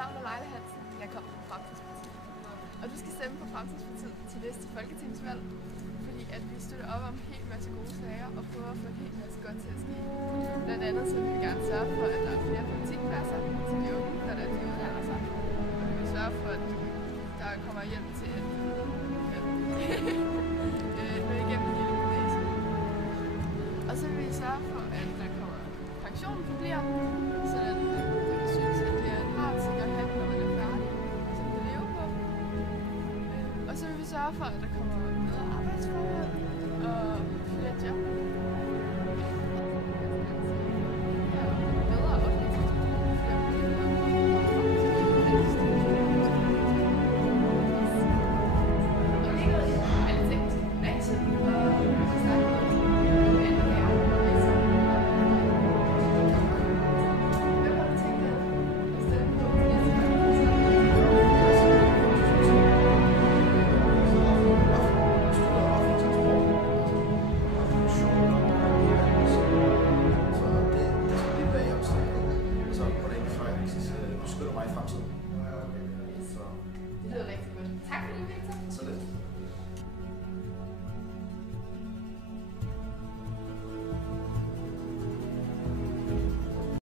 navn er Leila Hansen. Jeg kommer fra Fremtidspartiet. Og du skal stemme på Fremtidspartiet til næste folketingsvalg, fordi at vi støtter op om en hel masse gode sager og prøver at få en hel masse godt til at ske. Blandt andet så vil vi gerne sørge for, at der er flere praktikpladser til de unge, når der er de uddanner sig. Og vi vil sørge for, at der kommer hjælp til at nå igennem hele gymnasiet. Og så vil vi sørge for, at der kommer pensionen forbliver, så at vi synes, at det er en rar ting at have, når man er færdig, som vi lever på. Og så vil vi sørge for, at der kommer bedre arbejdsforhold og flere job. Bedre offentlig transport, flere muligheder. Og vi går alle ting til gymnasiet, og vi skal snakke om beskytter mig i fremtiden. Det lyder rigtig godt. Tak for det, Victor. Så lidt.